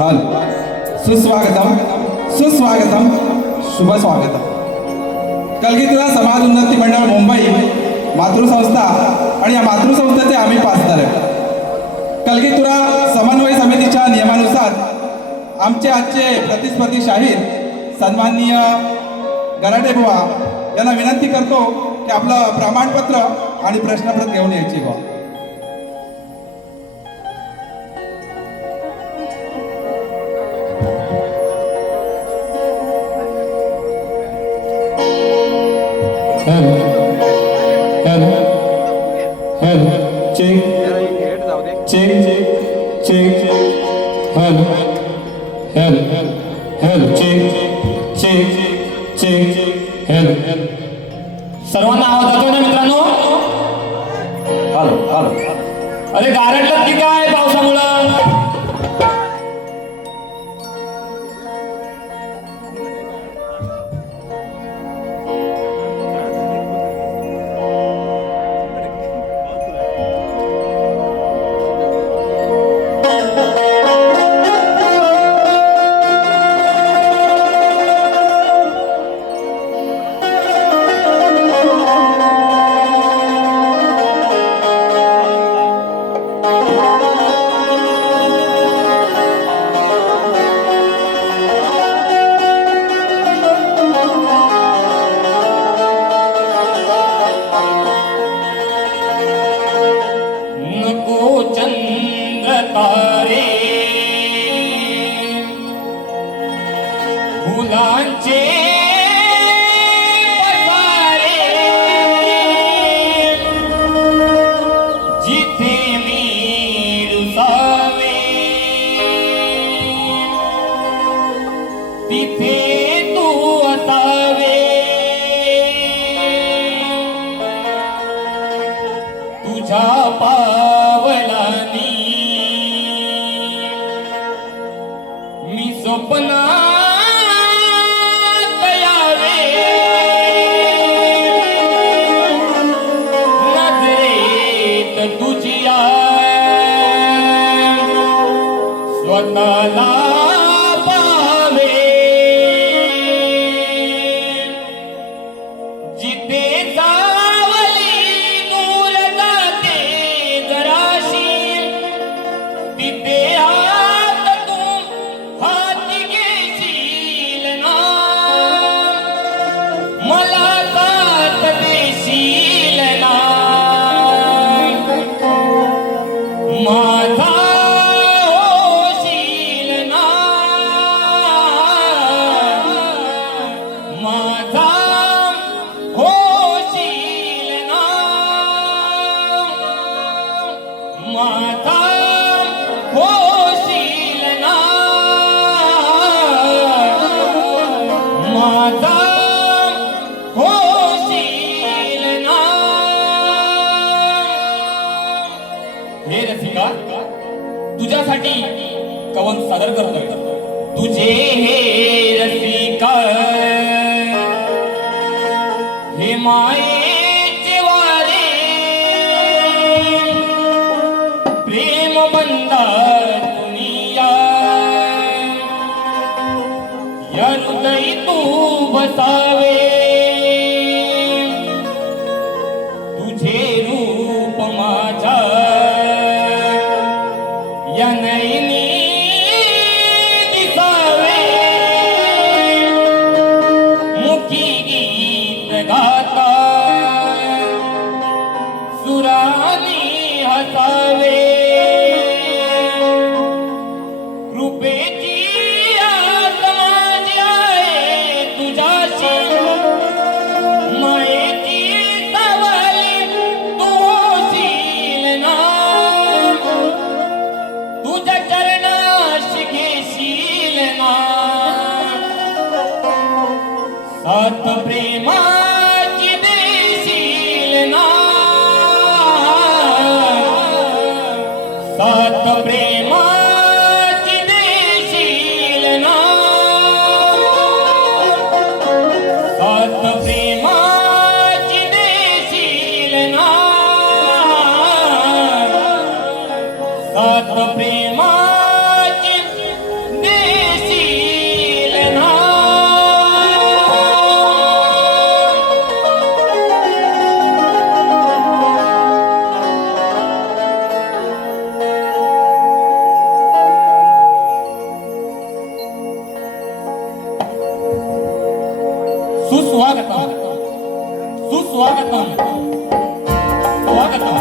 हल सुस्वागतम सुस्वागतम शुभ स्वागतम. कलगीतुरा समाज उन्नती मंडळ मुंबई मातृसंस्था आणि या मातृसंस्थेचे आम्ही पाचदार आहे. कलगीतुरा समन्वय समितीच्या नियमानुसार आमचे आजचे प्रतिस्पर्धी शाहीर सन्माननीय गराडे बुवा यांना विनंती करतो की आपलं प्रमाणपत्र आणि प्रश्नपत्र घेऊन यायची बुवा. सर्वांना आवाज जातोय ना मित्रांनो? Hello hello. अरे गारटलं की काय पावसामुळं? फुलांचे पसारे जिथे मी रुसावे तिथे तू असावे. तुझ्या पावलानी मी स्वप्नात यावे. नजरेत तुझ्या स्वतःला पावे. जिथे जावली दूर जाते जराशी तिथे मला साथ देशील ना. माझा होशील ना. माझा होशील ना. माझा होशील ना. माझा होशील ना. हे रसिका तुझ्यासाठी कवन सादर करतोय. तुझे हे रसिका हे मायेचे वारे प्रेम बंधात दुनिया या हृदयी तू बसावे. तुझे रूप माझा या नयनी दिसावे. मुखी गीत गाता सुरानी हसावे. कृपेची आस माझी आहे तुझ्याशी. मायेची सवय तू होशील ना. तुझ्या चरणाशी घेशील ना. साथ प्रेमाची देशील ना. सुस्वागतम स्वागतम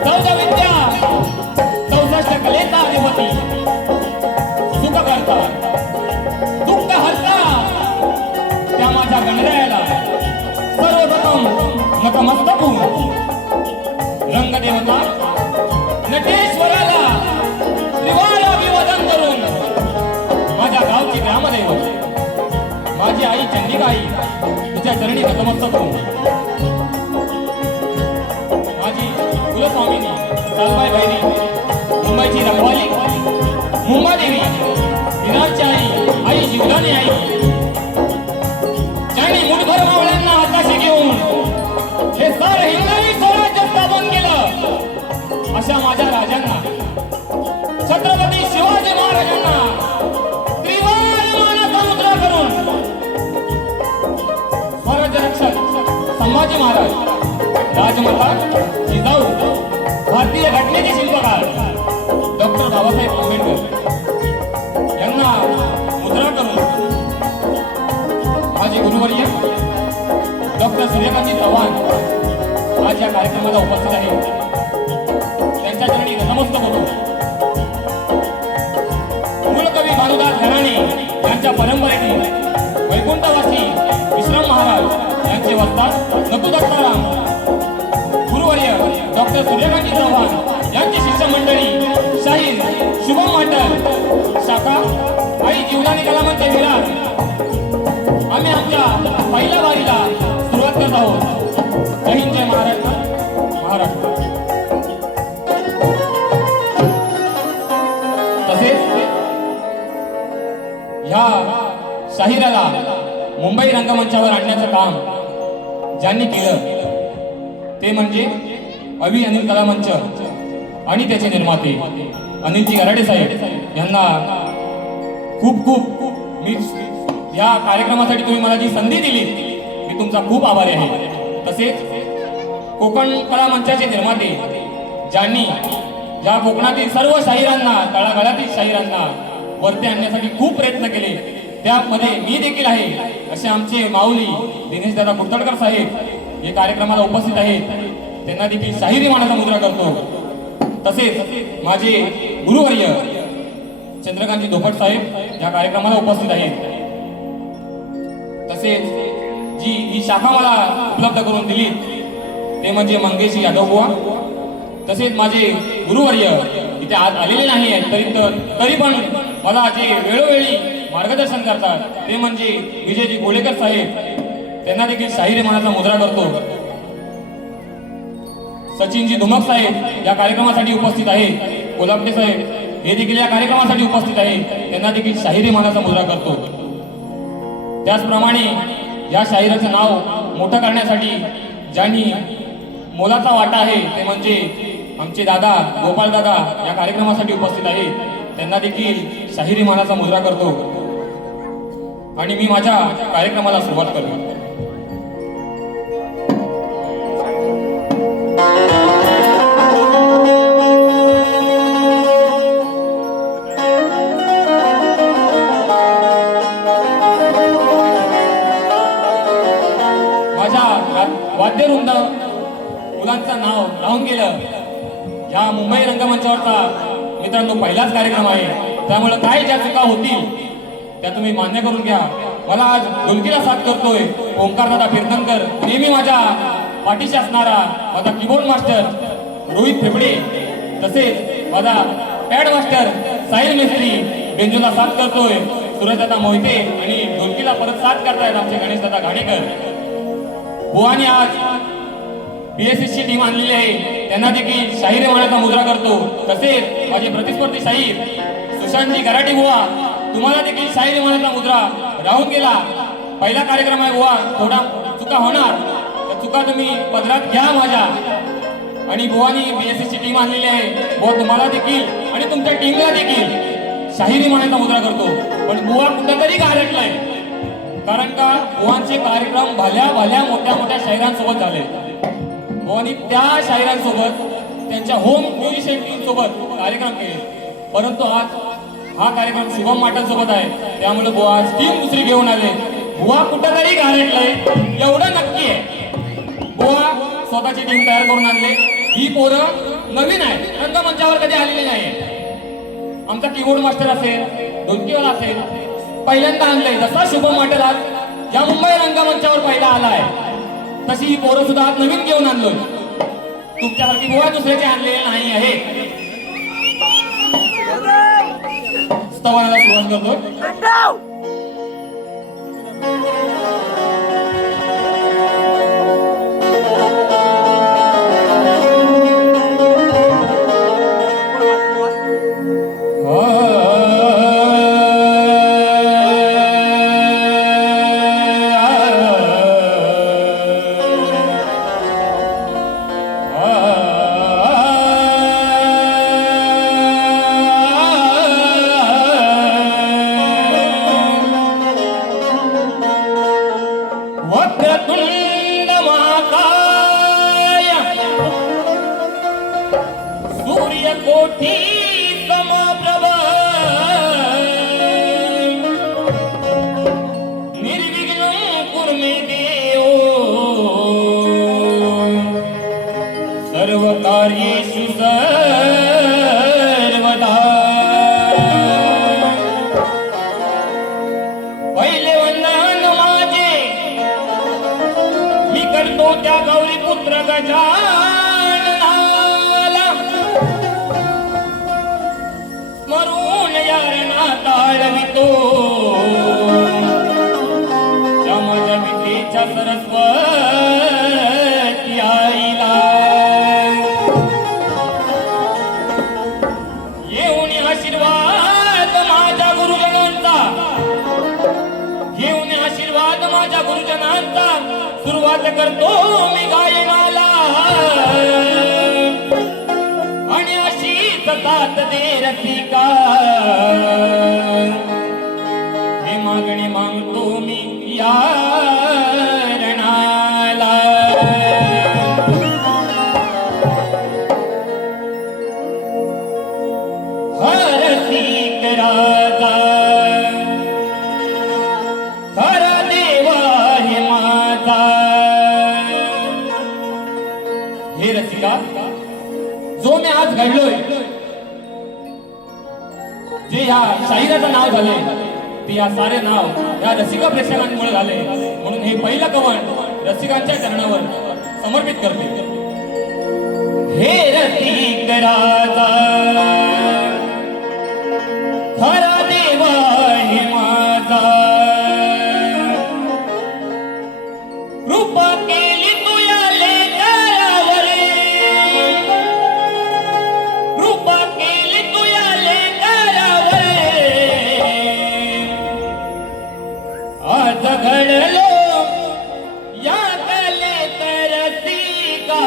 चौदा विद्या 64 कलेचा अधिपती सुख करता दुःख हरता त्या माझ्या गणरायाला सर्वप्रथम नतमस्तक होऊन रंगदेवता नटेश्वराला त्रिवार अभिवादन करून माझ्या गावची ग्रामदैवत माझी आई चंडिकाई तुझ्या चरणी नतमस्तक होऊन माझी कुलस्वामिनी सालबाई बहिणी मुंबईची रखवाली मुंबादेवी विराटची आई जीवदानी आई ज्यांनी मुठभर मावळ्यांना हाताशी घेऊन हे सार हिंदवी स्वराज्य स्थापन केलं अशा माझ्या राजांना छत्रपती शिवाजी महाराजांना त्रिवार मानाचा मुद्रा करून स्वराज्य रक्षक संभाजी महाराज राजमाता जिजाऊ भारतीय घटनेचे शिल्पकार डॉक्टर बाबासाहेब आंबेडकर यांना मुद्रा करून माझे गुरुवर्य डॉक्टर सूर्यकांत चव्हाण आज या कार्यक्रमाला उपस्थित आहे त्यांच्या चरणी नतमस्तक होतो मूलकवी भानुदास घराणे यांच्या परंपरेने वैकुंठवासी विश्राम महाराज यांचे वस्ताद नकुदत्ताराम गुरुवर्य डॉक्टर सूर्यकांत चव्हाण यांची शिष्यमंडळी शाहीर शुभम माटल शाखा आई जीवदानी कलामंच विरार आम्ही आमच्या पहिल्या वारीला सुरुवात करत आहोत जय हिंद जय महाराष्ट्र महाराष्ट्र तसेच ह्या शाहिराला मुंबई रंगमंचावर आणण्याचं काम ज्यांनी केलं ते म्हणजे अवी अनिल कला मंच आणि त्याचे निर्माते अनिलजी गराडे साहेब यांना खूप खूप मी या कार्यक्रमासाठी तुम्ही मला जी संधी दिली मी तुमचा खूप आभारी आहे तसेच कोकण कला मंचाचे निर्माते ज्यांनी या कोकणातील सर्व शाहिरांना तळागाळातील शाहिरांना वरती आणण्यासाठी खूप प्रयत्न केले त्यामध्ये मी देखील आहे असे आमचे माऊली दिनेश दादा कुर्तडकर साहेब हे कार्यक्रमाला उपस्थित आहेत त्यांना देखील शाहिरी मानाचा मुद्रा करतो तसेच माझे गुरुवर्य चंद्रकांतजी धोपट साहेब या कार्यक्रमाला उपस्थित आहेत तसेच जी ही शाखा मला उपलब्ध करून दिली ते म्हणजे मंगेश यादव बुवा तसेच माझे गुरुवर्य इथे आज आलेले नाही आहेत तरी पण मला जे वेळोवेळी मार्गदर्शन करतात ते म्हणजे विजयजी गोळेकर साहेब त्यांना देखील शाहिरी मानाचा मुद्रा करतो सचिनजी धुमक साहेब या कार्यक्रमासाठी उपस्थित आहेत कोल्हापटे साहेब हे देखील या कार्यक्रमासाठी उपस्थित आहेत त्यांना देखील शाहिरी मानाचा मुद्रा करतो त्याचप्रमाणे या शाहिराचं नाव मोठं करण्यासाठी ज्यांनी मोलाचा वाटा आहे ते म्हणजे आमचे दादा गोपाल दादा या कार्यक्रमासाठी उपस्थित आहेत त्यांना देखील शाहिरी मानाचा मुद्रा करतो आणि मी माझ्या कार्यक्रमाला सुरुवात करतो वाद्यवृंद मुलांचं नाव राहून गेलं या मुंबई रंगमंचावरचा मित्रांनो पहिलाच कार्यक्रम आहे त्यामुळे काय ज्या चुका होतील त्या तुम्ही मान्य करून घ्या मला आज ढोलकीला साथ करतोय ओंकार दादा कीर्तनकर नेहमी माझ्या पाठीशी असणारा माझा कीबोर्ड मास्टर रोहित फेफडे तसेच माझा पॅड मास्टर साहिल मेस्त्री बेंजोला साथ करतोय सूरजदादा मोहिते आणि ढोलकीला परत साथ करतायत आमचे गणेश दादा घाणेकर बुवानी आज BSS ची टीम आणलेली आहे त्यांना देखील शाहिरी मानाचा मुद्रा करतो तसेच माझे प्रतिस्पर्धी शाहीर सुशांतजी गराटे बुवा तुम्हाला देखील शाहिरी मानाचा मुद्रा राहून गेला पहिला कार्यक्रम आहे बुवा थोडा चुका होणार तर चुका तुम्ही पदरात घ्या माझ्या आणि बुवानी BSS ची टीम आणलेली आहे बुवा तुम्हाला देखील आणि तुमच्या टीमला देखील शाहिरी मानाचा मुद्रा करतो पण बुवा कुठेतरी गारटलाय कारण का बुवांचे कार्यक्रम भल्या मोठ्या मोठ्या शाहिरांसोबत झाले बुवांनी त्या शाहिरांसोबत त्यांच्या होम म्युझिशियन टीम सोबत कार्यक्रम केले परंतु आज हा कार्यक्रम शुभम माटल सोबत आहे त्यामुळे बुवा आज टीम दुसरी घेऊन आले बुवा कुठंतरी गारटलंय एवढं नक्की आहे. बुवा स्वतःची टीम तयार करून आणले. ही पोरं नवीन आहे, रंगमंचावर कधी आलेली नाही. आमचा कीबोर्ड मास्टर असेल, ढोलकीवाला असेल, पहिल्यांदा आणलंय. जसा शुभम वाटेल आज या मुंबई रंगमंचावर पहिला आलाय, तशी ही पोरं सुद्धा आज नवीन घेऊन आणलोय. तुमच्यासारखी बुवा दुसऱ्याचे आणलेले नाही आहे. स्तवनाला सुरुवात करतोय. वक्रतुंड महाकाय सूर्यकोटी समप्रभ निर्विघ्नं कुरु मे देव सर्वकार्येषु सर्वदा. पहिले वंदन माझे मी करतो त्या गौरी पुत्र गजाननाला, स्मरून यारणा ताळवितो त्या माझ्या विद्येच्या सरस्वती आईला. येऊन आशीर्वाद माझ्या गुरुजनांचा, घेऊन आशीर्वाद माझ्या गुरुजनांचा, सुरुवात करतो मी गायनाला. आणि अशीच साथ दे रसिका, हे मागणी मागतो मी या रणाला. हरसिक राजा खरा देवा हे माझा. हे रसिका, जो मी आज घडलोय, जे ह्या शाहिराचं नाव झाले, ते या सारे नाव या रसिका प्रेक्षकांमुळे झाले. म्हणून हे पहिलं कवण रसिकांच्या चरणावर समर्पित करते. हे रसिक राजा खरा देवा हे माझा, कृपा केली तुया लेकरावर, कृपा केली तुया लेकरावर. आज घडलो या कलेत रसिका,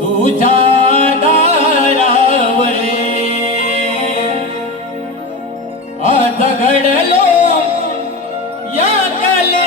तुझ्या दारावर. आज घडलो या कलेत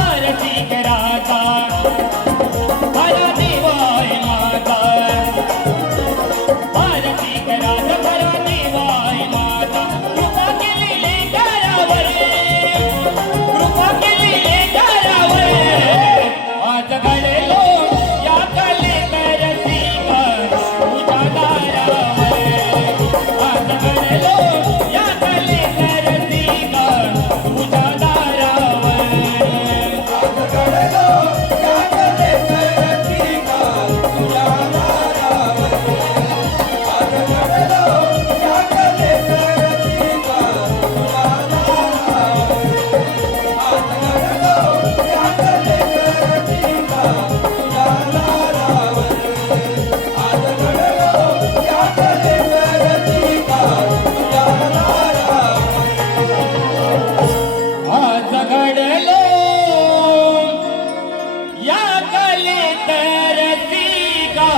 आरती कराचा खरा देवाय माता आरती कराचा खरा देवाय माता कृपा केली लेकरावर कृपा केली लेकरावर आज घडलो या कले करती तुझ्या दारावर आज घडलो या कले करती तुझ्या दारावर आज घडलो या कले तरती का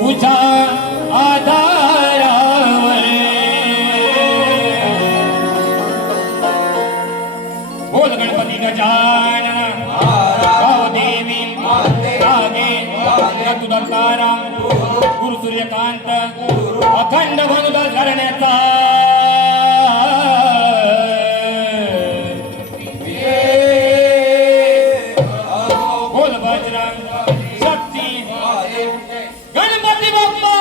तुझ्या आधारावर बोल गणपती गजानन गाव देवी रागे तुदकारा गुरु सूर्यकांत अखंड भानुदास घराण्याचा बोल बजरंग शक्ती गणपती बाप्पा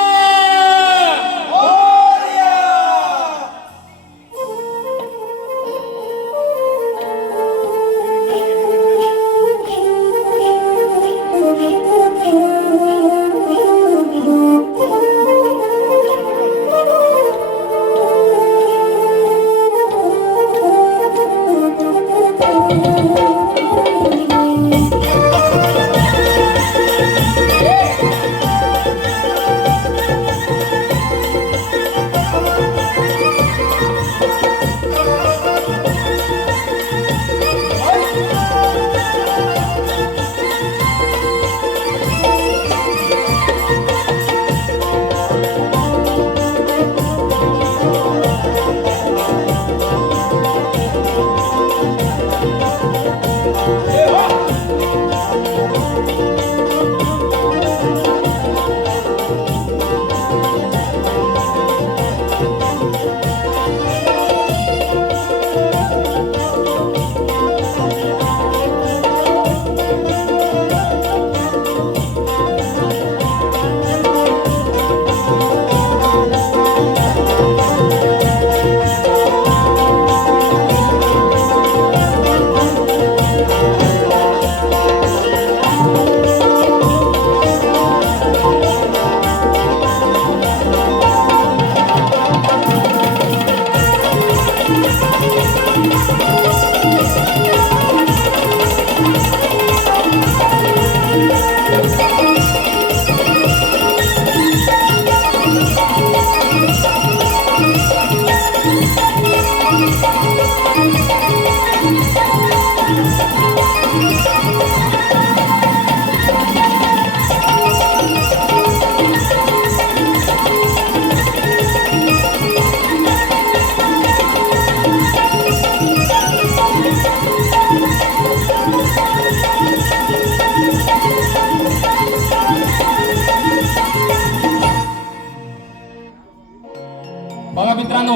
बघा मित्रांनो,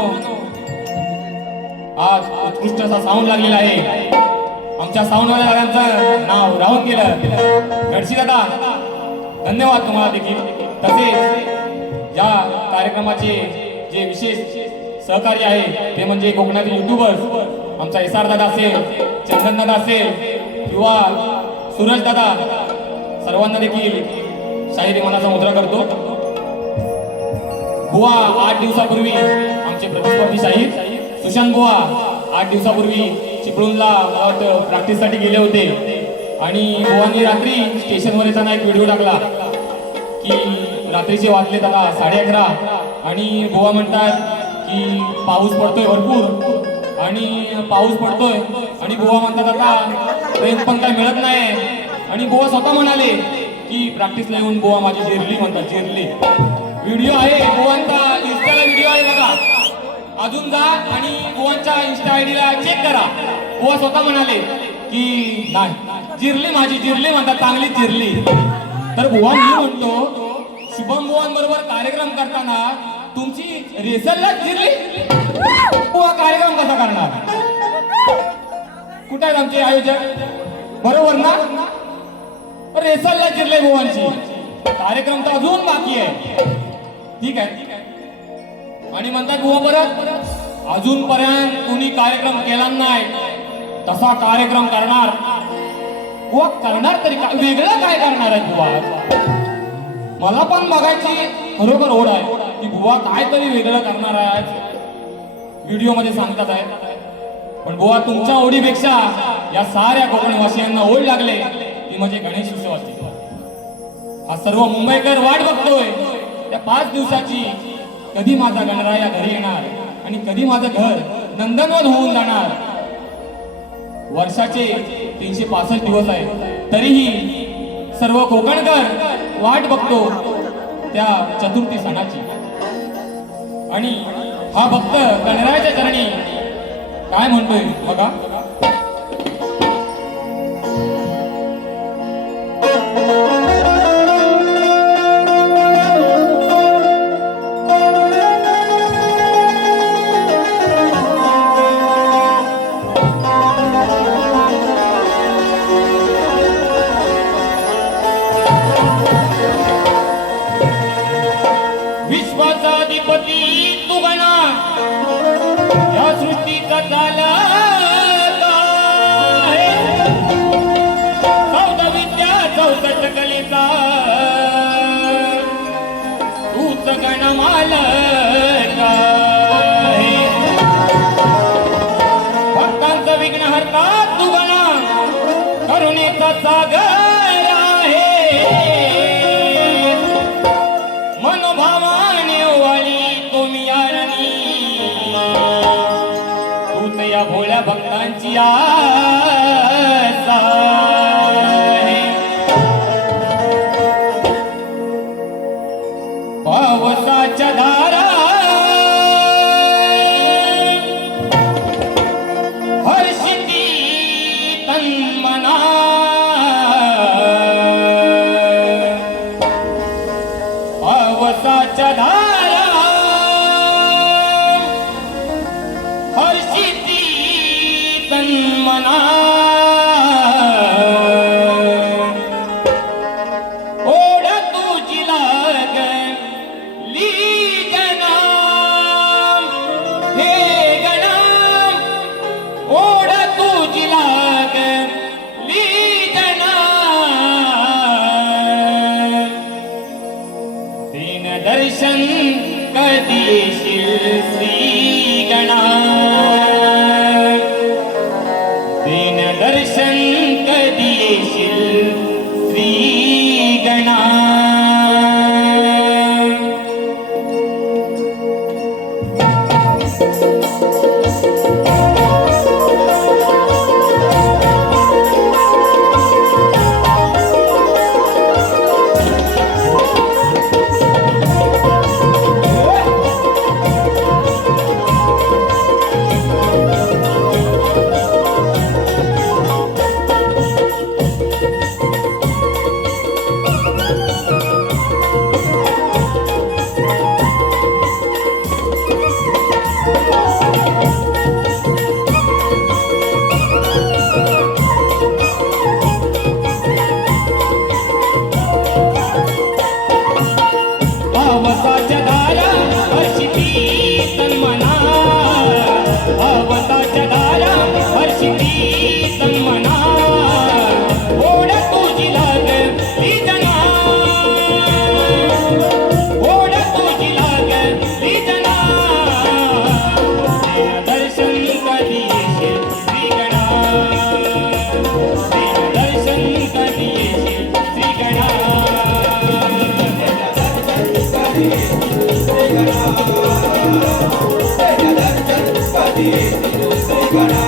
आज उत्कृष्ट असा साऊंड लागलेला आहे. आमच्या साऊंडवाल्या दादांचं नाव राहून गेलं. गडशी दादा, धन्यवाद तुम्हाला देखील. तसेच या कार्यक्रमाचे जे विशेष सहकार्य आहे ते म्हणजे कोकणातील युट्यूबर्स, आमचा एसआर दादा असेल, चंदन दादा असेल किंवा सूरज दादा, सर्वांना देखील शाहिरी मनाचा मुद्रा करतो. बुवा 8 दिवसापूर्वी आमचे प्रतिस्पर्धी शाहीर सुशांत बुवा 8 दिवसापूर्वी चिपळूणला मला वाटतं प्रॅक्टिससाठी गेले होते आणि बुवांनी रात्री स्टेशनवर येताना एक व्हिडिओ टाकला की रात्रीचे वाजले त्याला 11:30 आणि बुवा म्हणतात की पाऊस पडतोय भरपूर आणि पाऊस पडतोय आणि बुवा म्हणतात आता ट्रेन पण काय मिळत नाही आणि बुवा स्वतः म्हणाले की प्रॅक्टिसला येऊन बुवा माझी जिरली म्हणतात, जिरली. व्हिडिओ आहे बुवांचा, इंस्टाला व्हिडिओ आहे बघा. अजून जा आणि बुवांच्या इंस्टा आयडीला चेक करा. बुवा स्वतः म्हणाले की नाही, जिरली माझी, जिरली म्हणतात, चांगली जिरली. तर बुवा मी म्हणतो, शुभम बुवांबरोबर कार्यक्रम करताना तुमची रेसलला जिरली, बुवा कार्यक्रम कसा करणार? कुठे आहेत आमचे आयोजक? बरोबर ना? रेसलला जिरले बुवांची, कार्यक्रम तर अजून बाकी आहे. ठीक आहे. आणि म्हणतात बुवा परत अजूनपर्यंत कुणी कार्यक्रम केला नाही, तसा कार्यक्रम करणार. बुवा करणार तरी काय, वेगळं काय करणार आहे बुवा? मला पण बघायची खरोखर ओढ आहे की बुवा काय तरी वेगळं करणार आहे, व्हिडिओ मध्ये सांगतात आहे. पण बुवा तुमच्या ओढीपेक्षा या साऱ्या कोकणवासियांना ओढ लागले ती म्हणजे गणेश उत्सवाची. हा सर्व मुंबईकर वाट बघतोय त्या 5 दिवसाची, कधी माझा गणराया घरी येणार आणि कधी माझं घर नंदनवन होऊन जाणार. वर्षाचे 365 दिवस आहेत, तरीही सर्व कोकणकर वाट बघतो त्या चतुर्थी सणाची. आणि हा भक्त गणरायाच्या चरणी काय म्हणतोय बघा. विश्वाचा अधिपती तू गणा, या सृष्टीचा झाला चौदा विद्या 64 कलेचा तूच गण मालका. भक्तांचं विघ्न हरता तू गणा, करुणेचा सागर आहे. मनोभावाने ओवाळी तुम्ही यारणी, तूच या भोळ्या भक्तांची आस आहे. पावसाच्या धारा हर्षिती तन्मना, पावसाच्या धारा हर्षिती तन्मना. ओढ तुझी लागली गणा, हे गणा, ओढ तुझी लागली गणा. दीन दर्शन कधी येशील श्री गणा, दीन दर्शन कधी येशील श्री गणा. पावसाच्या धारा हर्षिती तन्मना, पावसाच्या धारा हर्षिती तन्मना. ओढ तुझी लागली जना, ओढ तुझी लागली जना. दर्शन कधी येशील श्री गणा, दर्शन कधी येशील श्री गणा. Gana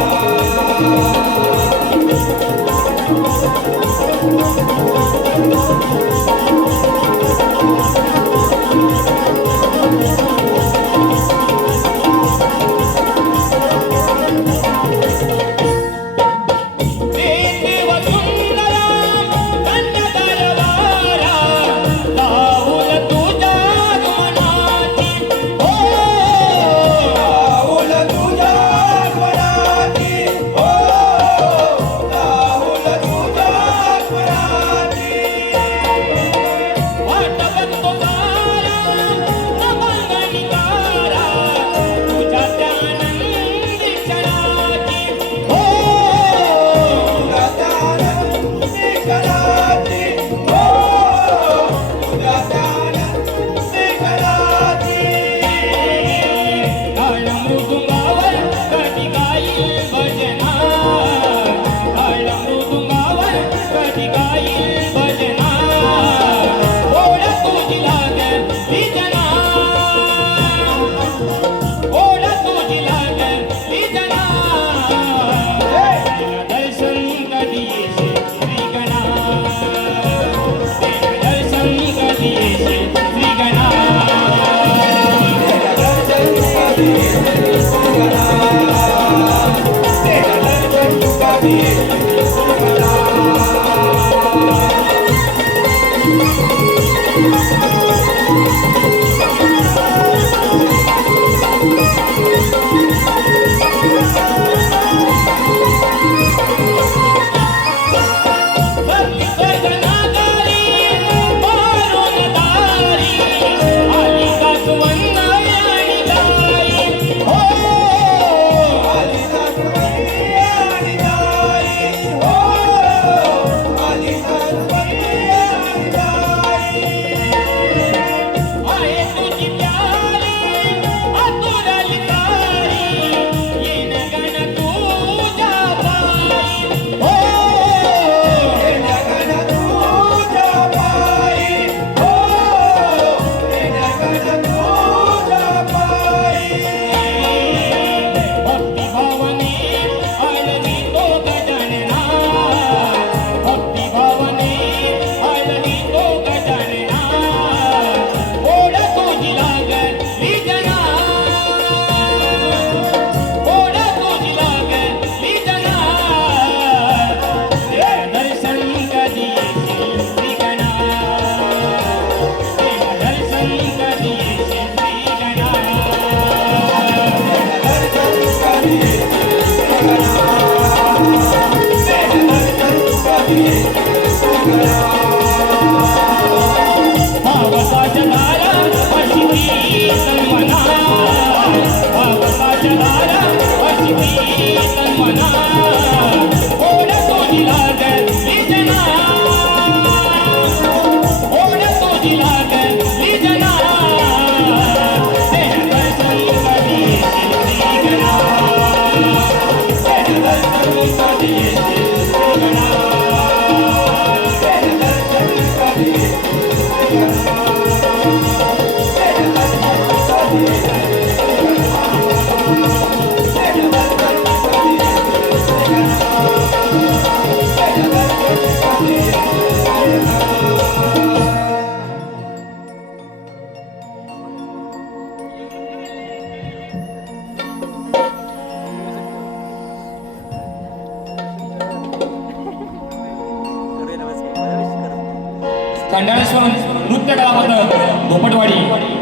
खंडाळेश्वर नृत्य कलापथक धोपटवाडी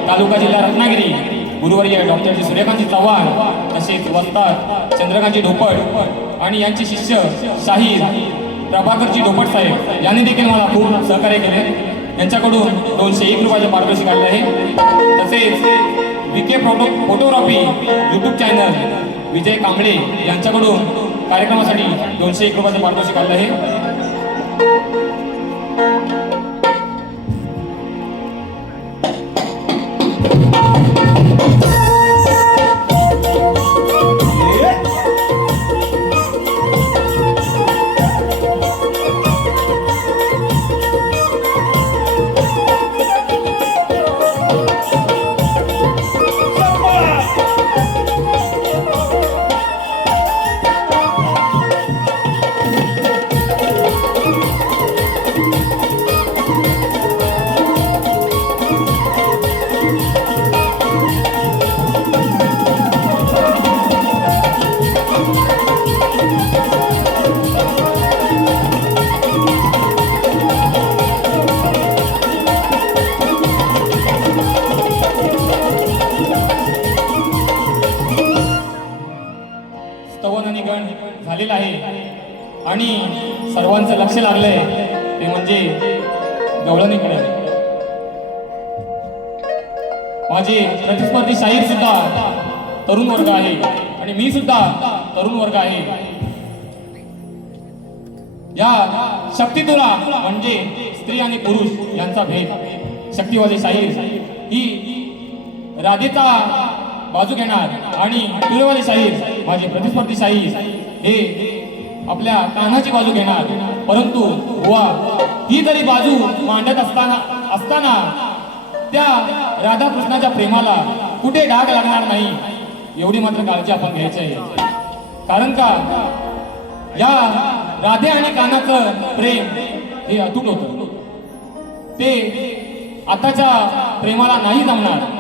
तालुका जिल्हा रत्नागिरी गुरुवर्य डॉक्टर सूर्यकांत चव्हाण तसेच वस्ताद चंद्रकांतजी धोपट आणि यांचे शिष्य शाहीर प्रभाकरजी धोपट साहेब यांनी देखील मला खूप सहकार्य केले. यांच्याकडून 201 रुपयाचे पारितोषिक आले आहे. तसेच विके फोटोग्राफी यूट्यूब चॅनल विजय कांबळे यांच्याकडून कार्यक्रमासाठी 201 रुपयाचे पारितोषिक आले आहे. झालेला आहे आणि सर्वांचं लक्ष लागलंय ते म्हणजे गवळणीकडे. माझे प्रतिस्पर्धी शाहीर सुद्धा तरुण वर्ग आहे आणि मी सुद्धा तरुण वर्ग आहे. या शक्तितुला म्हणजे स्त्री आणि पुरुष यांचा भेद. शक्तिवादी शाहीर ही राधेचा बाजू घेणार आणि तुरेवादी शाहीर माझे प्रतिस्पर्धी शाहीर हे आपल्या कान्हाची बाजू घेणार. परंतु बुवा ही जरी बाजू मांडत असताना त्या राधाकृष्णाच्या प्रेमाला कुठे डाग लागणार नाही एवढी मात्र काळजी आपण घ्यायची आहे. कारण का या राधे आणि कान्हाचं प्रेम हे अतूट होतं. ते आताच्या प्रेमाला नाही जमणार.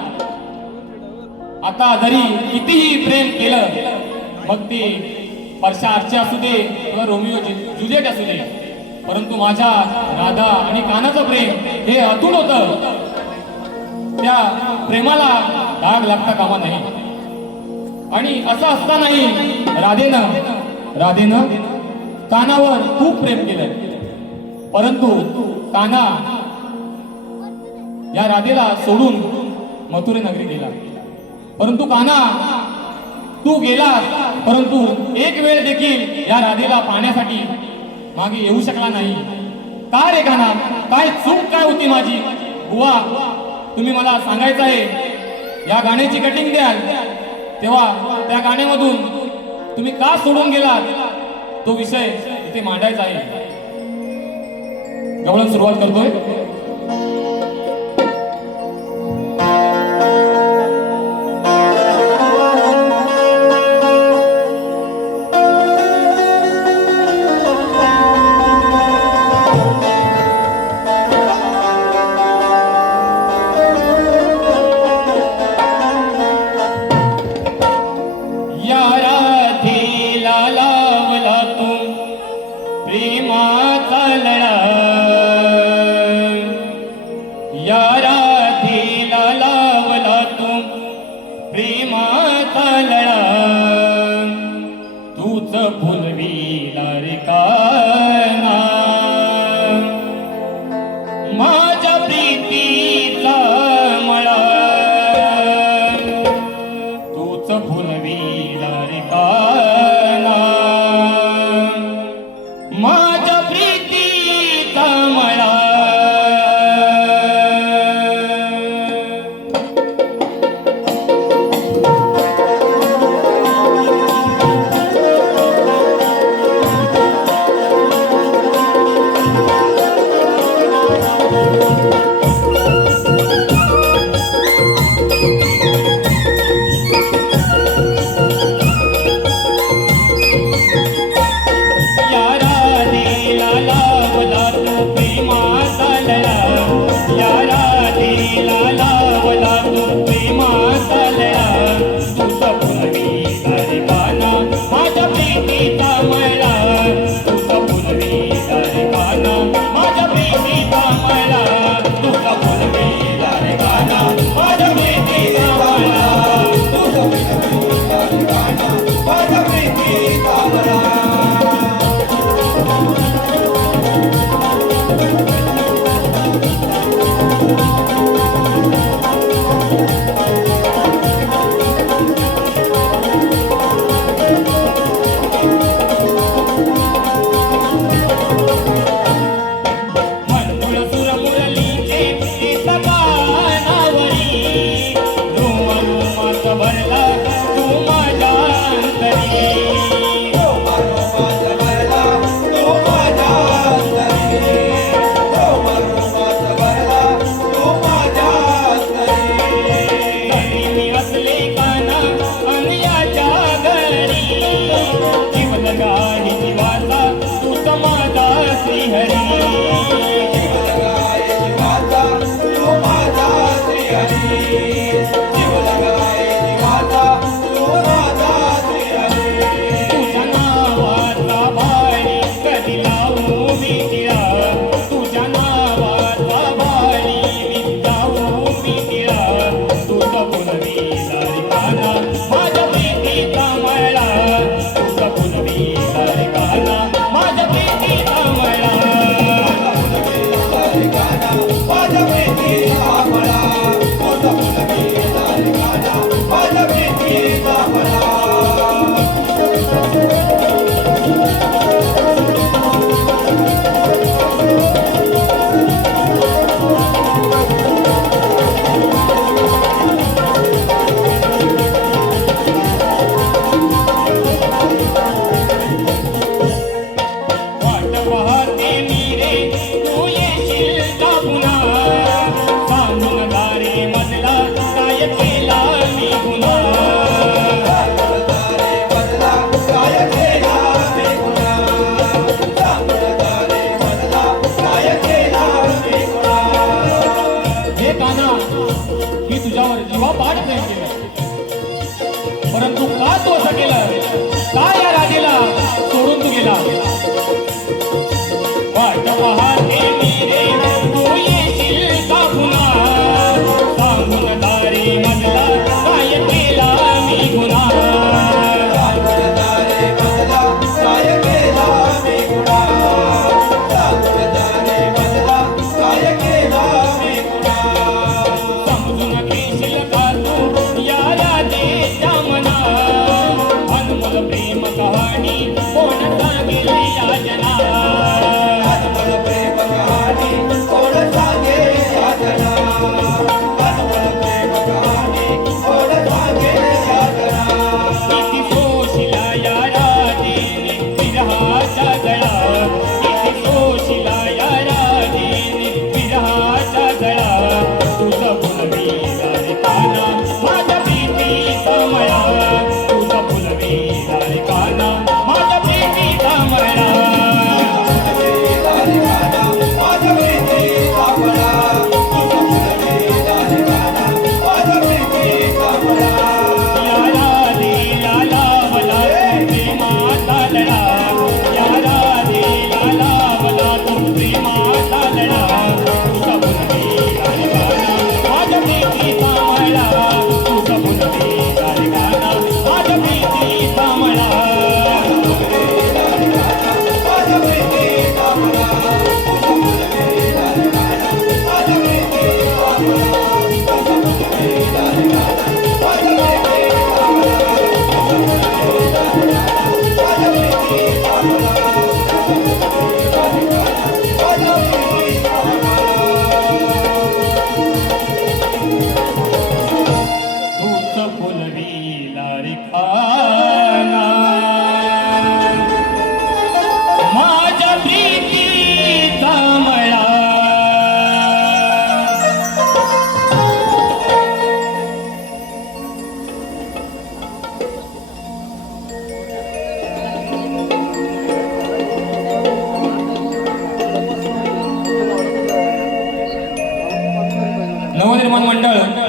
आता जरी कितीही प्रेम केलं मग ते परशा अर्चे असू दे किंवा रोमिओ जुलिएट असू दे, परंतु माझ्या राधा आणि कान्हाचं प्रेम हे अतूट होतं. त्या प्रेमाला डाग लागता कामा नाही. आणि असं असतानाही राधेनं कानावर खूप प्रेम केलं, परंतु काना या राधेला सोडून मथुरे नगरी गेला. परंतु काना तू गेला, परंतु एक वेळ देखील या राधेला पाहण्यासाठी मागे येऊ शकला नाही. का रे काना, काय चूक काय होती माझी? बुवा तुम्ही मला सांगायचं आहे. या गाण्याची कटिंग द्याल तेव्हा त्या गाण्यामधून तुम्ही का सोडून गेलात तो विषय इथे मांडायचा आहे. गवळण सुरुवात करतोय. परंतु का तू असं केलं? का या राजेला सोडून तू गेला? वाट पाहते मी रे, तू येशील का पुन्हा? सांगून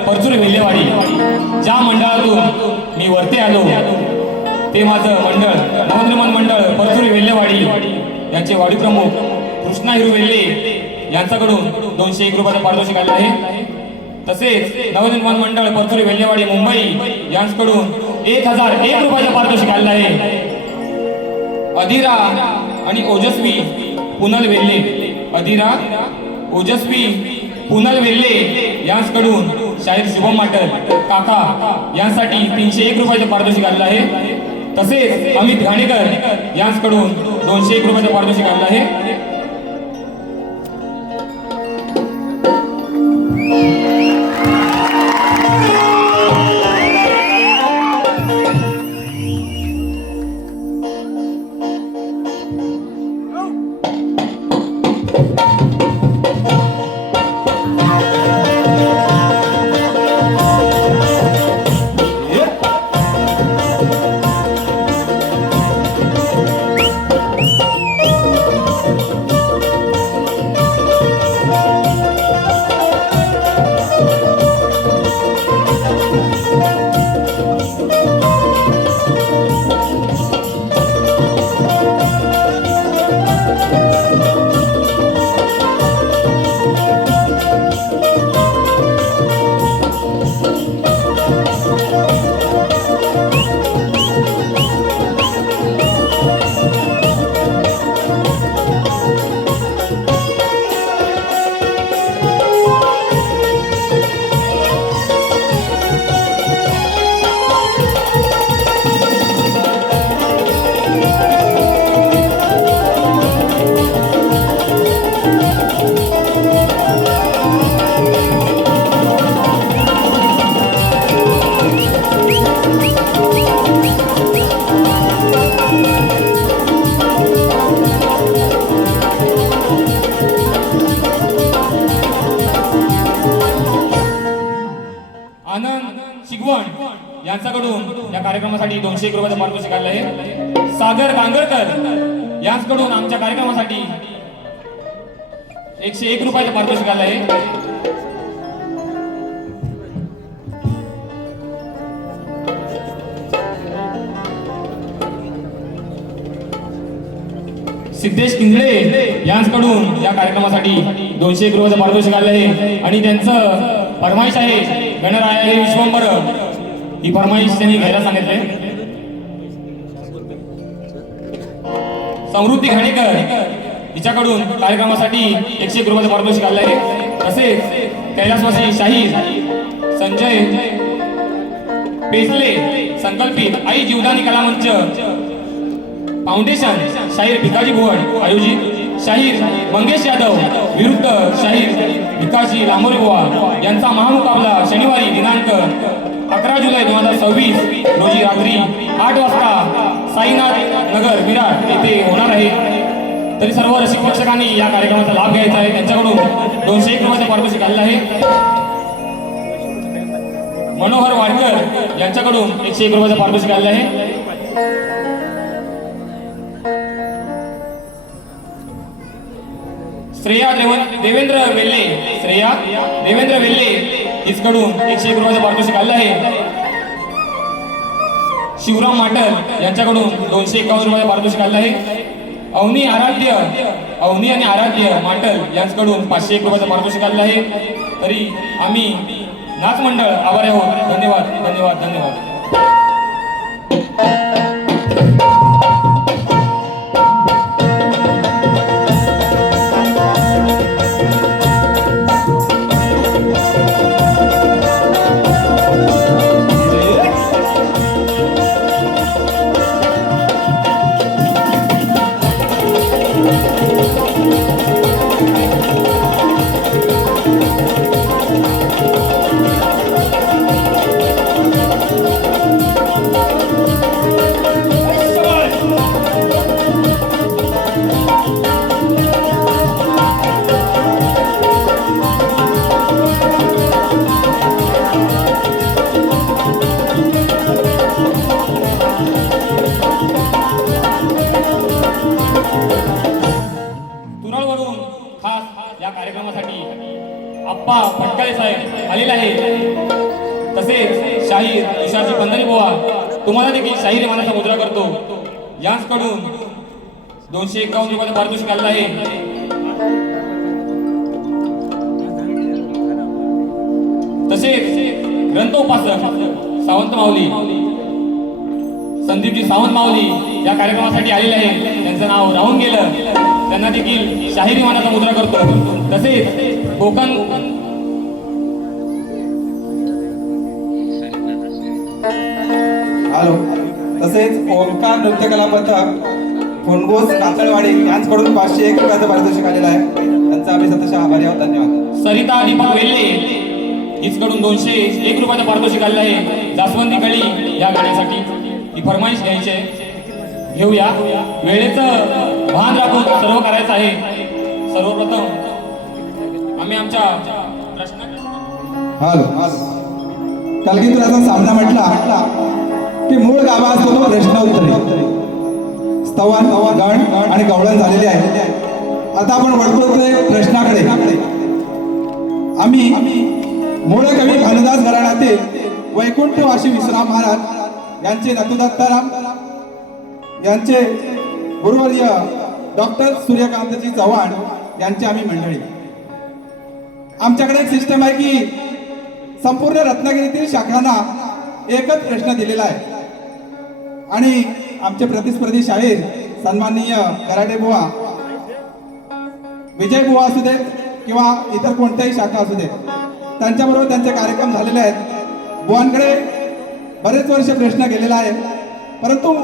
परचूर वेल्हेवाडी, ज्या मंडळातून मी वरती आलो ते माझं मंडळ नवनिर्माण मंडळ परचूर वेल्हेवाडी यांचे वाडी प्रमुख कृष्णा हिरू वेल्हे यांच्याकडून 201 रुपयाचं पारितोषिक आलं आहे. तसेच नवनिर्माण मंडळ परचूर वेल्हेवाडी मुंबई यांच्याकडून 1001 रुपयाचं पारितोषिक आलं आहे. अधीरा आणि ओजस्वी पुनल वेल्हे, अधीरा ओजस्वी पुनल वेल्हे यांच्याकडून शाहीर शुभम माटल काका यांसाठी 301 रुपयाचं पारितोषिक आलं आहे. तसेच अमित घाणेकर यांच्याकडून 201 रुपयाचं पारितोषिक आलं आहे. यांच्याकडून या कार्यक्रमासाठी 201 रुपयाचं पारितोषिक आलं आहे. सागर गांगरकर यांच्याकडून आमच्या कार्यक्रमासाठी 101 रुपयाचं पारितोषिक आलं आहे. सिद्धेश किंजळे यांच्याकडून या कार्यक्रमासाठी 201 रुपयाचं पारितोषिक आलं आहे आणि त्यांचं फरमाईश आहे गणराया हे विश्वंभर, ही फरमाईश त्यांनी घ्यायला सांगितले. समृद्धी घाणेकर हिच्याकडून कार्यक्रमासाठी 101 रुपयाचं पारितोषिक आलं आहे. तसेच कैलासवासी शाहीर संजय पेसले संकल्पित आई जीवदानी कलामंच फाउंडेशन शाहीर भिकाजी भुवन आयोजित शाहीर मंगेश यादव विरुद्ध शाहीर भिकाजी लांबोरे बुवा यांचा महामुकाबला शनिवारी दिनांक 11 जुलै 2026 रोजी रात्री 8 वाजता साईनाथ नगर विरार येथे होणार आहे. तरी सर्व रसिक प्रेक्षकांनी या कार्यक्रमाचा लाभ घ्यायचा आहे. त्यांच्याकडून 201 रुपयाचं पारितोषिक आलेलं आहे. मनोहर वाडकर यांच्याकडून 101 रुपयाचं पारितोषिक आलेलं आहे. श्रेया देवेंद्र वेल्हे हिचकडून 101 रुपयाचं पारितोषिक आलं आहे. शिवराम माटल यांच्याकडून 251 रुपयाचं पारितोषिक आलं आहे. अवनी आणि आराध्य माटल यांच्याकडून 501 रुपयाचं पारितोषिक आलं आहे. तरी आम्ही नाच मंडळ आभारी आहोत. धन्यवाद धन्यवाद धन्यवाद. शाहीर तुषारजी पंधरी बुवा तुम्हाला देखील शाहीर मानाचा मुद्रा करतो. यांचकडून 251 रुपयाचं पारितोषिक आलेलं आहे. तसेच ग्रंथोपासक सावंत माऊली संदीपजी सावंत माऊली या कार्यक्रमासाठी आलेले आहे. त्यांचं नाव राहून गेलं, त्यांना देखील शाहिरी मानाचा मुद्रा करतो. तसेच कोकण हॅलो. तसेच ओंकार नृत्य कला पथक फोनगोस कातळवाडी यांच्याकडून 501 रुपयाचं पारितोषिक आलेलं आहे. त्यांचा आम्ही सतत आभारी आहोत. धन्यवाद. सरिता दीपक वेल्ले हिचकडून 201 रुपयाचं पारितोषिक आलेलं आहे. जास्वंदी कळी या गाण्यासाठी ही फरमाईश घ्यायची आहे. घेऊया. वेळेचं भान राखून सर्व करायचं आहे. सर्वप्रथम आम्ही आमच्या प्रश्न हॅलो. कलगीतुराचा सामना म्हटला की मूळ गाभा असतो तो प्रश्न उत्तरे स्तवन गण आणि गवळण झालेले आहे. आता आपण वळतो ते प्रश्नाकडे. आम्ही मूळ कवी भानुदास घराण्यातील वैकुंठवासी विश्राम महाराज यांचे नतुदत्ताराम यांचे गुरुवर्य डॉक्टर सूर्यकांतजी चव्हाण यांची आम्ही मंडळी. आमच्याकडे एक सिस्टम आहे की संपूर्ण रत्नागिरीतील शाखांना एकच प्रश्न दिलेला आहे आणि आमचे प्रतिस्पर्धी शाहीर सन्माननीय कराटे बुवा विजय बुवा असू देत किंवा इतर कोणत्याही शाखा असू देत त्यांच्याबरोबर त्यांचे कार्यक्रम झालेले आहेत. बुवांकडे बरेच वर्ष प्रश्न गेलेला आहे, परंतु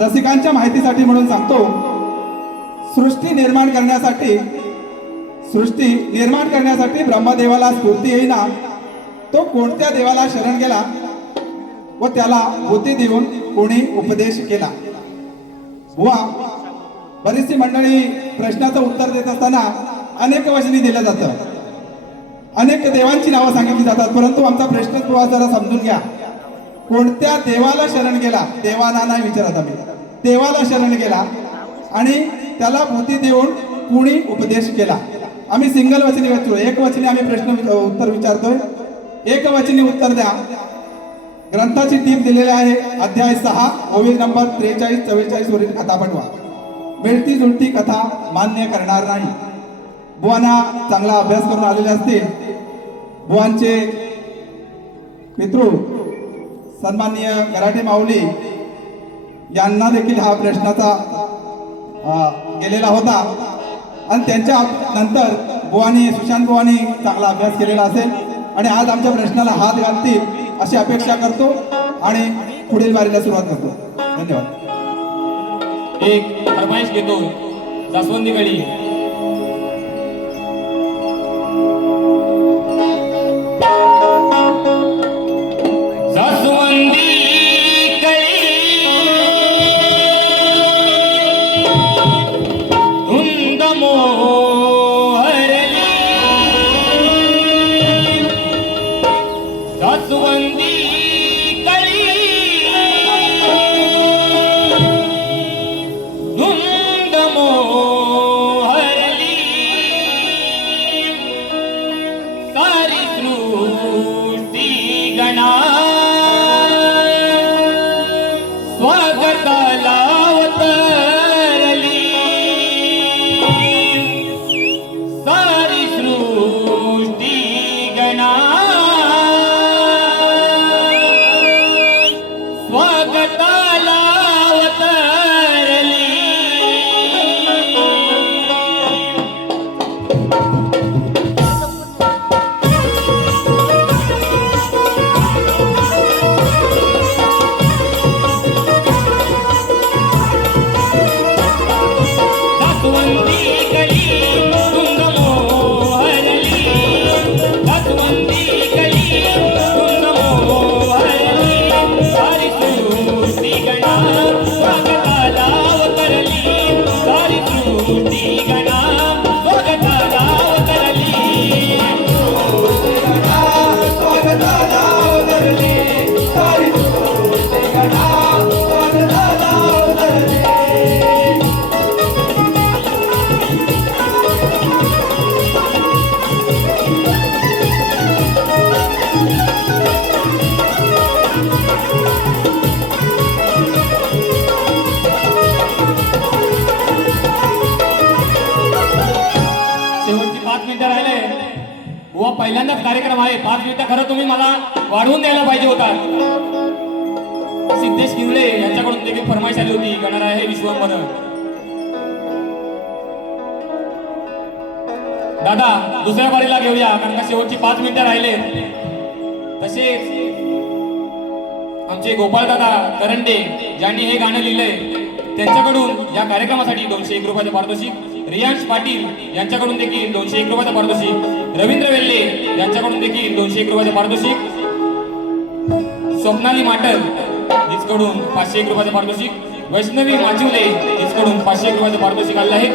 रसिकांच्या माहितीसाठी म्हणून सांगतो. सृष्टी निर्माण करण्यासाठी ब्रह्मदेवाला स्फूर्ती येईना तो कोणत्या देवाला शरण गेला व त्याला बुद्धी देऊन कोणी उपदेश केला. बुवा बरीचशी मंडळी प्रश्नाचं उत्तर देत असताना अनेक वचनी दिलं जातं, अनेक देवांची नावं सांगितली जातात, परंतु आमचा प्रश्न बुवा जरा समजून घ्या. कोणत्या देवाला शरण गेला? देवाना नाही विचारत आम्ही, देवाला शरण गेला आणि त्याला बुद्धी देऊन कुणी उपदेश केला. आम्ही सिंगल वचनी वाचतो, एक वचनी आम्ही प्रश्न उत्तर विचारतोय. एक वचनी उत्तर द्या. ग्रंथाची टीप दिलेली आहे. अध्याय 6 ओवी नंबर 43-44 वरील कथा पाठवा. मिळती जुळती कथा मान्य करणार नाही. बुवांना चांगला अभ्यास करून आलेले असतील. बुवांचे पितृ सन्माननीय कराटे माऊली यांना देखील हा प्रश्नाचा गेलेला होता आणि त्यांच्या नंतर बुवानी सुशांत बुवानी चांगला अभ्यास केलेला असेल आणि आज आमच्या प्रश्नाला हात घालतील अशी अपेक्षा करतो आणि पुढील वारीला सुरुवात करतो. धन्यवाद. एक फरमाईश घेतो. जास्वंदी कळी कार्यक्रम आहे. 5 मिनिटं खरं तुम्ही मला वाढवून द्यायला पाहिजे होता. सिद्धेश किवळे यांच्याकडून देखील फरमाईश आली होती, गणराय हे विश्वंभर. दादा दुसऱ्या बारीला घेऊया, कारण का शेवटची 5 मिनिटं राहिले. तसेच आमचे गोपाळ दादा करंडे ज्यांनी हे गाणं लिहिलंय, त्यांच्याकडून या कार्यक्रमासाठी 201 रुपयाचे पारितोषिक. रियांश पाटील यांच्याकडून देखील 201 रुपयाचे पारितोषिक. रवींद्र वेल्ले यांच्याकडून देखील 201 रुपयाचे पारितोषिक. स्वप्नाली माटल हिचकडून 501 रुपयाचे पारितोषिक. वैष्णवी माचिवले हिचकडून 501 रुपयाचे पारितोषिक आले आहे.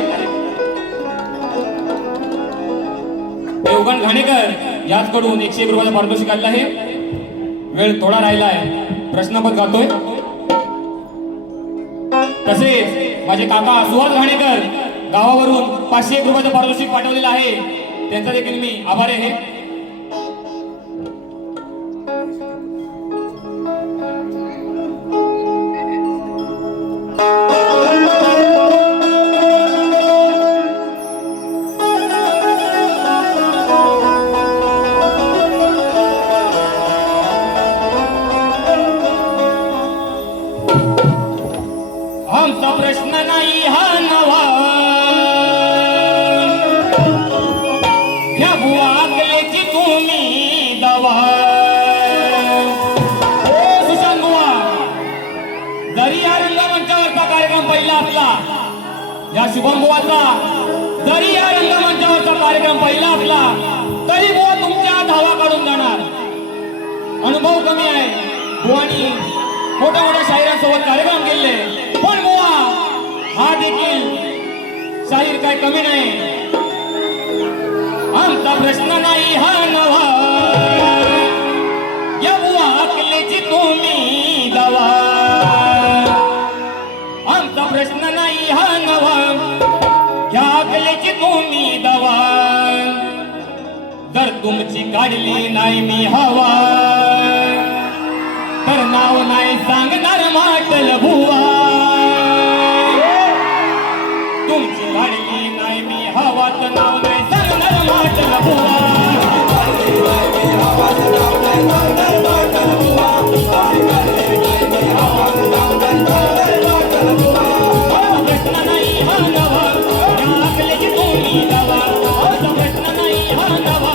देवगण घाणेकर याचकडून 101 रुपयाचे पारितोषिक आले आहे. वेळ थोडा राहिला आहे, प्रश्नपत्र गातोय. तसेच माझे काका सुहास घाणेकर गावावरून 501 रुपयाचं पारितोषिक पाठवलेलं आहे, त्यांचा देखील मी आभारी आहे. आमचा प्रश्न नाही हा नवा, ह्या बुवा अकलेची तुम्ही दवा. ओ सुशांत बुवा, जरी या रंगमंचावरचा कार्यक्रम पहिला असला, या शुभम बुवाचा जरी या रंगमंचावरचा कार्यक्रम पहिला असला, तरी बुवा तुमच्या धावा काढून जाणार. अनुभव कमी आहे बुवानी मोठ्या मोठ्या शाहिरांसोबत कार्यक्रम केले, पण बुवा हा देखील शाहीर काय कमी नाही. आमचा प्रश्न नाही हा नवा, या बुवा अकलेची तुम्ही दवा. आमचा प्रश्न नाही हा नवा, या अकलेची तुम्ही दवा. जर तुमची काढली नाही मी हवा, तर नाव नाही सांगणार माटल बुवा. तुमची काढली नाही मी हवा, तर नाव नाही सांगणार माटल बुवा. प्रश्न नाही हा नवा, या अकलेची तुम्ही दवा. प्रश्न नाही हा नवा,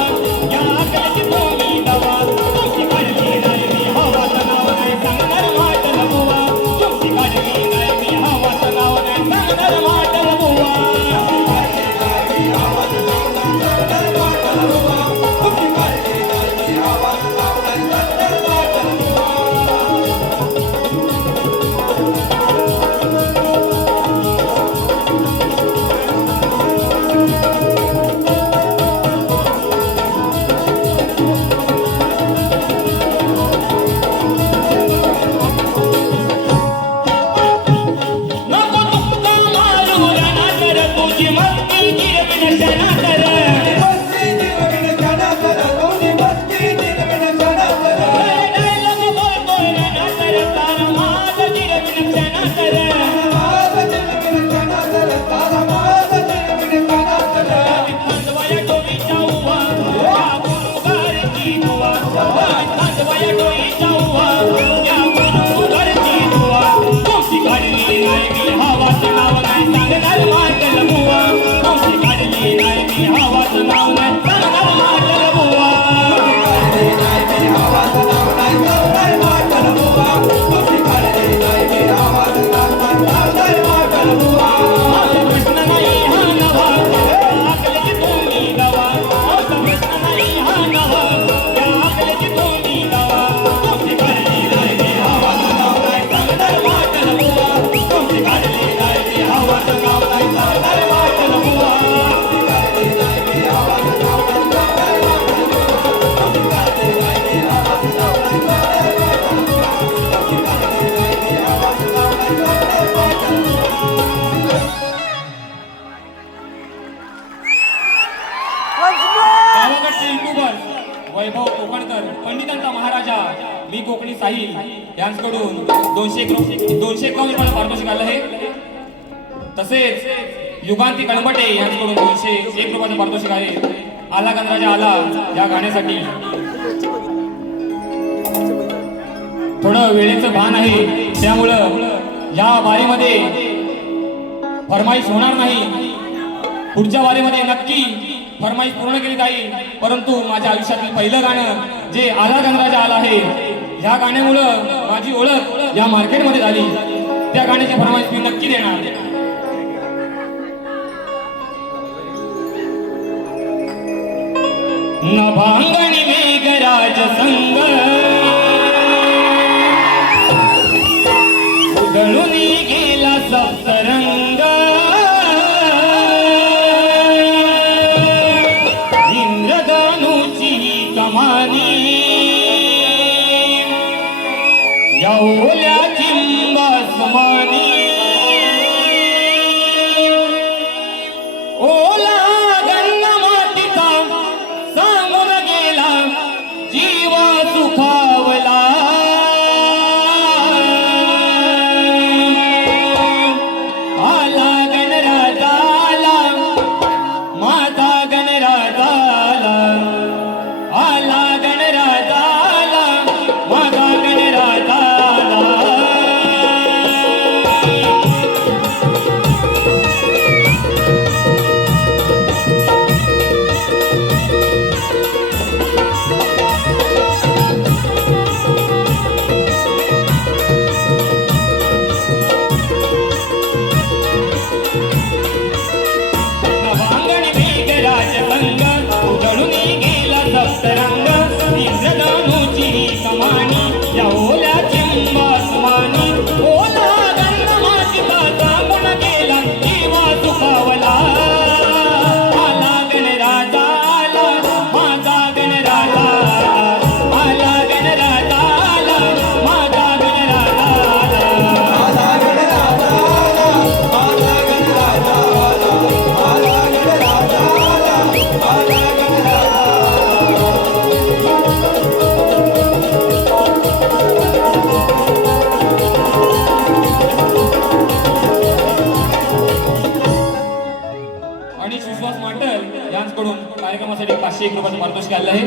या अकलेची तुम्ही दवा. तुमची काढली नाही मी हवा, तर नाव नाही सांगणार माटल बुवा. तुमची काढली नाही मी हवा, तर नाव नाही सांगणार माटल बुवा. नको तुमचा मारू रणा कर, तुझी मस्ती जिरविण शना कर. डायलॉग बोलतोय रणा कर, तारा माग जिरविण शना कर. खांदवाया डोईच्या उभा, या गुरुगारची दुवा. खांदवाया डोईच्या उभा, या गुरुगारची दुवा. तुमची काढली नाही मी हवा, तर नाव नाही सांगणार माटल बुवा. तुमची काढली नाही मी हवा, तर नाव नाही सांगणार माटल बुवा. माझा प्रश्न नाही हा नवा, या अकलेची तुम्ही दवा. माझा प्रश्न नाही हा नवा, या अकलेची तुम्ही दवा. तुमची काढली नाही मी हवा, तर नाव नाही सांगणार माटल बुवा. तुमची काढली नाही मी हवा, तर नाव नाही सांगणार माटल बुवा. गावाकडचे युट्यूबर वैभव कोकणकर, पंडितांचा महाराजा, मी कोकणी साहिल यांच्याकडून 251 रुपयाला पारितोषिक आलं आहे. तसेच युगांती कळंबटे यांच्याकडून 201 रुपयाचं पारितोषिक आहे. आला गणराजा आला या गाण्यासाठी थोडं वेळेचं भान आहे, त्यामुळं या वारीमध्ये फरमाईश होणार नाही. पुढच्या वारीमध्ये नक्की फरमाईश पूर्ण केली जाईल. परंतु माझ्या आयुष्यातील पहिलं गाणं जे आला गणराजा आला आहे, ह्या गाण्यामुळं माझी ओळख या मार्केटमध्ये झाली. त्या गाण्याची फरमाईश मी नक्की देणार. नभांगणी मेघराज संग उधळून गेला सप्तरंग, इंद्रधनुची कमानी या ओल्या चिंबासमानी, ओला गंगा मातीचा सांगून गेला जीव सुखावला. आला गणराजा आला माझा गणराजा आला, आला गणराजा आला माझा गणराजा आला. नभांगणी मेघराज संग उजळून गेला सप्तरंग, इंद्रधनुची कमानी या ओल्या चिंबासमानी, ओला गंगा मातीचा सांगून गेला जीवा सुखावला. आला गणराजा आला माझा गणराजा आला, आला गणराजा आला माझा गणराजा आला. आणि सुश्वास माटल यांच्याकडून कार्यक्रमासाठी 501 रुपयाचं पारितोषिक आलं आहे.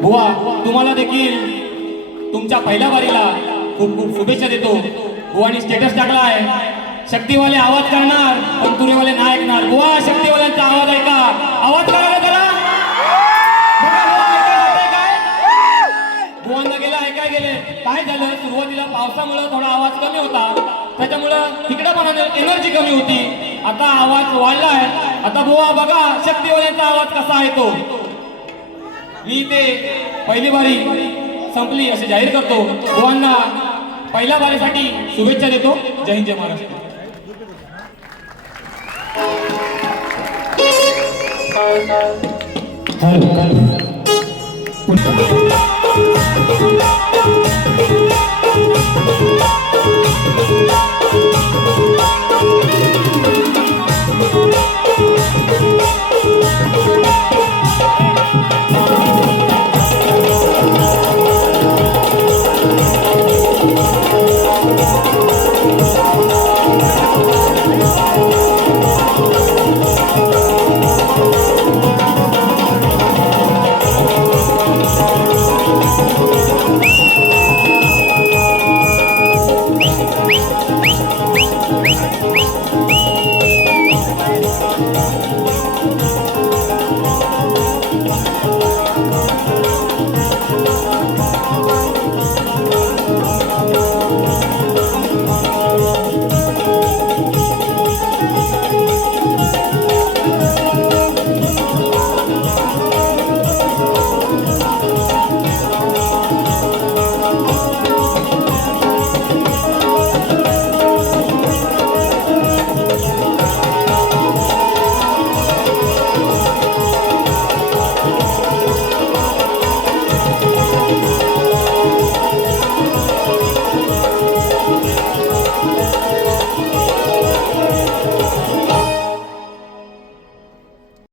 बुवा तुम्हाला देखील तुमच्या पहिल्या वारीला खूप खूप शुभेच्छा देतो. बुवानी स्टेटस टाकला आहे, शक्तीवाले आवाज करणार पण तुरेवाले नाही ऐकणार. बुवा शक्तीवाल्यांचा आवाज ऐका, आवाज करा रे जरा. बघा बुवा ऐकायला जातंय काय? बुवांना गेलं ऐकाय गेले. काय झालं, सुरुवातीला पावसामुळे थोडा आवाज कमी होता, त्याच्यामुळं तिकडे पण एनर्जी कमी होती. आता आवाज वाढलाय. आता बुवा बघा शक्तीवाल्यांचा आवाज कसा आहे तो. मी ते पहिली वारी संपली असे जाहीर करतो. बुवांना पहिल्या वारीसाठी शुभेच्छा देतो. जय हिंद जय महाराष्ट्र. हॅलो